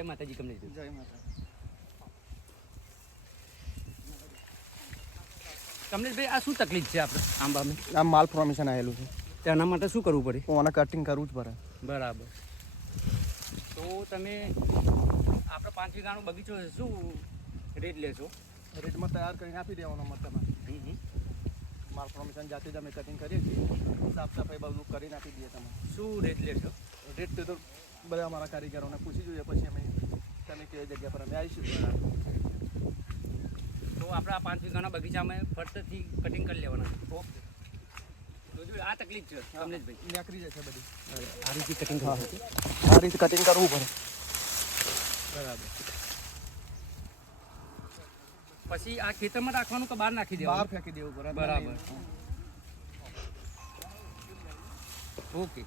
જય માતાજી કમલેશભાઈ. જય માતા. કમલેશભાઈ આ શું તકલીફ છે આપણે આંબામાં? આ માલ ફોર્મેશન આવેલું છે, તેના માટે શું કરવું પડે? ઓને કટિંગ કરવું જ પડે. બરાબર. તો તમે આપણે 5 વીઘાનો બગીચો છે, શું રેટ લેશો? રેટમાં તૈયાર કરીને આપી દેવાનો મતલબ માલ ફોર્મેશન જાતે જ અમે કટિંગ કરીએ છીએ, સાફ સફાઈ બધું કરીને આપી દઈએ તમે. શું રેટ લેશો? રેટ તો બધા અમારા કારીગરોને પૂછી જોઈએ, પછી અમે તમે કઈ જગ્યા પર અમે આવીશું. તો આપણે આ 5 વીઘાના બગીચામાં ફરતથી કટિંગ કરી લેવાના. ઓકે. તો જો આ તકલીફ છે કમલેશભાઈ, નીકળી જશે બધી. આ રીતે કટિંગ આ રીતે કટિંગ કરવું પડે. બરાબર. પછી આ ખેતરમાં રાખવાનું કે બહાર નાખી બહાર દેવાનું? ફેંકી દેવું પડે. બરાબર. ઓકે.